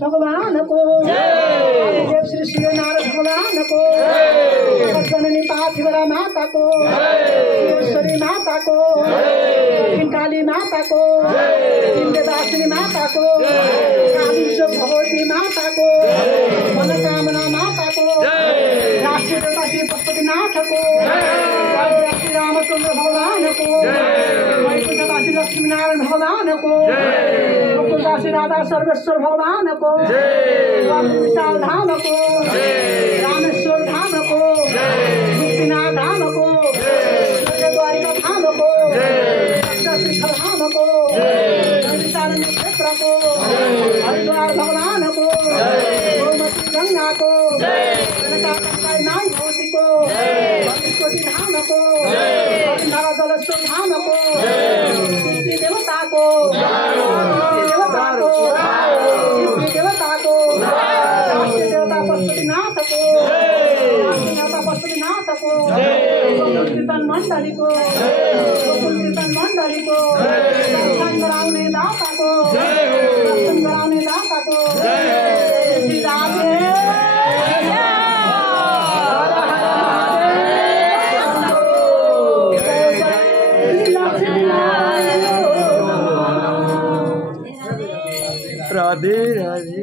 भगवान को जय श्री श्री नारद भगवान को जननी पार्थिवरा माता को ईश्वरी माता को काली माता को इंद्रदासिनी माता को भगवती माता को मनोकामना माता को राष्ट्रीय देवता श्री पशुपतिनाथ को श्री रामचंद्र भगवान को वैकुंठवासी लक्ष्मी नारायण भगवान को गोकुलवासी राधा सर्वेश्वर भगवान को विशाल धाम को रामेश्वर धाम को मुक्तिनाथ धाम को द्वारिका धाम को शिखर धाम को क्षेत्र को हरिद्वार भगवान को गोमती गंगा को भगवती को धाम को नवदलेश्वर धाम को देवता को देवता को देवता को देवता पशुपतिनाथ को देवता पशुपतिनाथ को कीर्तन मंडली को कीर्तन मंडली को कराने दाता को कराने दाता को श्री राधे राधे राधे।